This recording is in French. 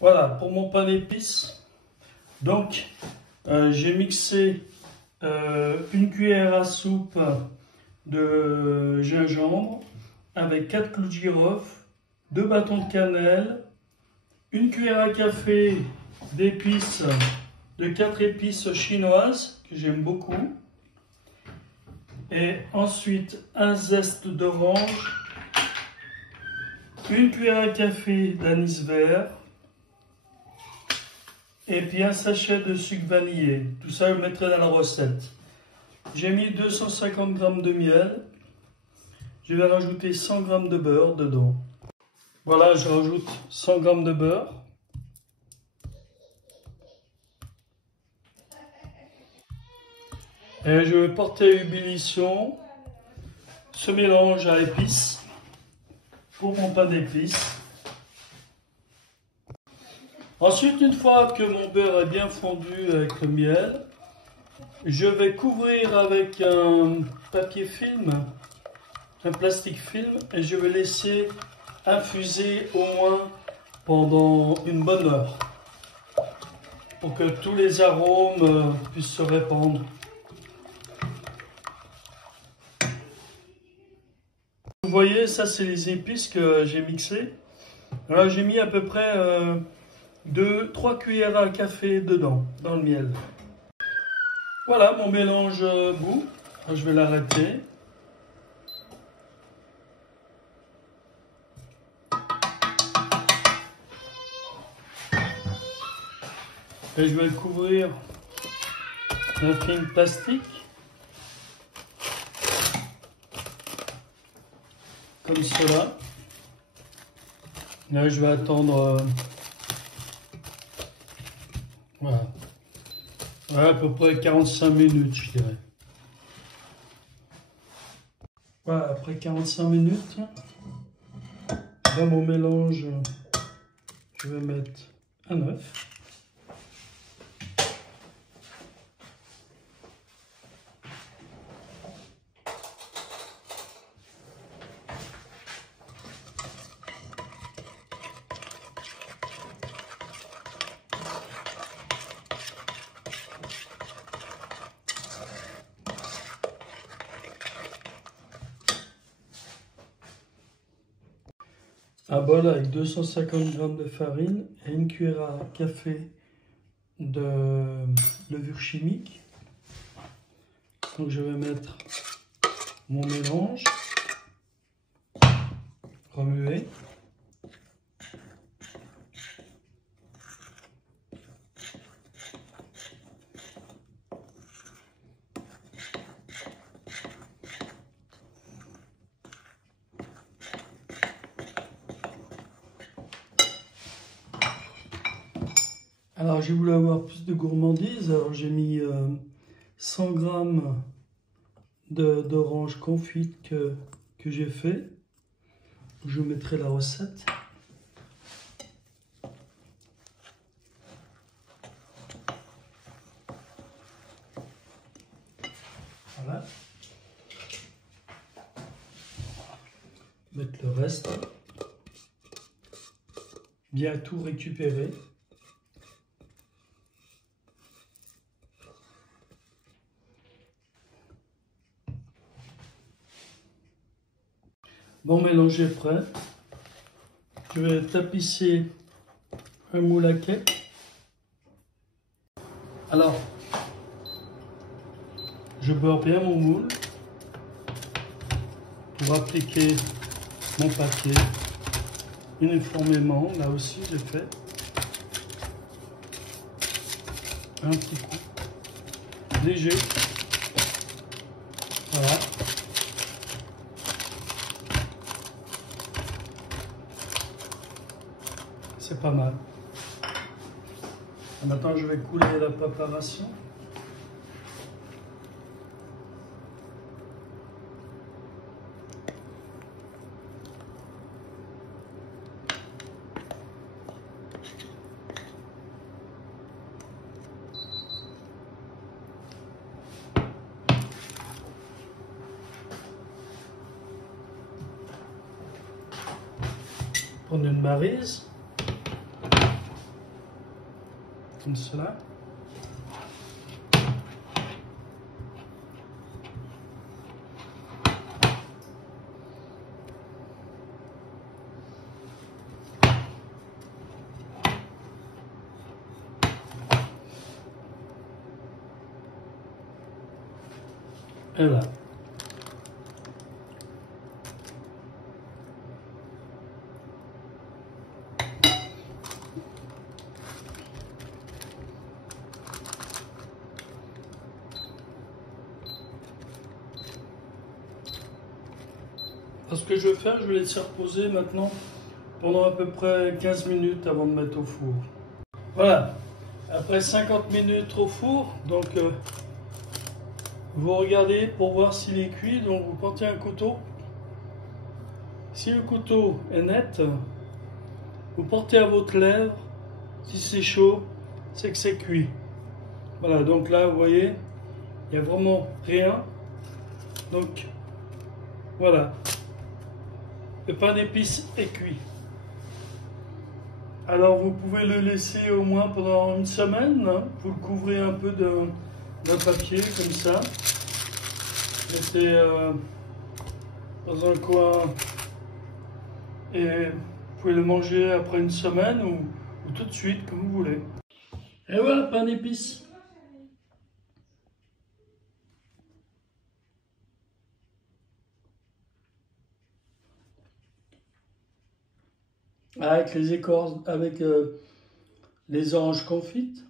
Voilà, pour mon pain d'épices, donc j'ai mixé une cuillère à soupe de gingembre avec 4 clous de girofle, 2 bâtons de cannelle, une cuillère à café d'épices, de 4 épices chinoises que j'aime beaucoup, et ensuite un zeste d'orange, une cuillère à café d'anis vert, et puis un sachet de sucre vanillé. Tout ça, je le mettrai dans la recette. J'ai mis 250 g de miel. Je vais rajouter 100 g de beurre dedans. Voilà, je rajoute 100 g de beurre. Et je vais porter à ébullition ce mélange à épices pour mon pain d'épices. Ensuite, une fois que mon beurre est bien fondu avec le miel, je vais couvrir avec un papier film, un plastique film, et je vais laisser infuser au moins pendant une bonne heure pour que tous les arômes puissent se répandre. Vous voyez, ça c'est les épices que j'ai mixées. Alors j'ai mis à peu près 3 cuillères à café dedans, dans le miel. Voilà, mon mélange bout. Je vais l'arrêter. Et je vais le couvrir d'un film plastique. Comme cela. Là, je vais attendre... voilà. Voilà, à peu près 45 minutes, je dirais. Voilà, après 45 minutes, dans mon mélange, je vais mettre un œuf. Un bol avec 250 g de farine et une cuillère à café de levure chimique. Donc je vais mettre mon mélange, remuer. Alors j'ai voulu avoir plus de gourmandise, alors j'ai mis 100 g d'orange confite que j'ai fait. Je vous mettrai la recette. Voilà. Mettre le reste. Bien tout récupérer. Mon mélange est prêt. Je vais tapisser un moule à cake. Alors, je beurre bien mon moule pour appliquer mon papier uniformément. Là aussi, j'ai fait un petit coup léger. Voilà. C'est pas mal. Maintenant, je vais couler la préparation. Prendre une maryse. comme cela. Et là. Alors, ce que je vais faire, je vais laisser reposer maintenant pendant à peu près 15 minutes avant de mettre au four. Voilà, après 50 minutes au four, donc vous regardez pour voir s'il est cuit, donc vous portez un couteau. Si le couteau est net, vous portez à votre lèvre. Si c'est chaud, c'est que c'est cuit. Voilà, donc là, vous voyez, il n'y a vraiment rien. Donc, voilà, le pain d'épices est cuit. Alors, vous pouvez le laisser au moins pendant une semaine. Hein. Vous le couvrez un peu d'un papier, comme ça. Mettez dans un coin et vous pouvez le manger après une semaine ou tout de suite, comme vous voulez. Et voilà, pain d'épices. Avec les écorces, avec les oranges confites.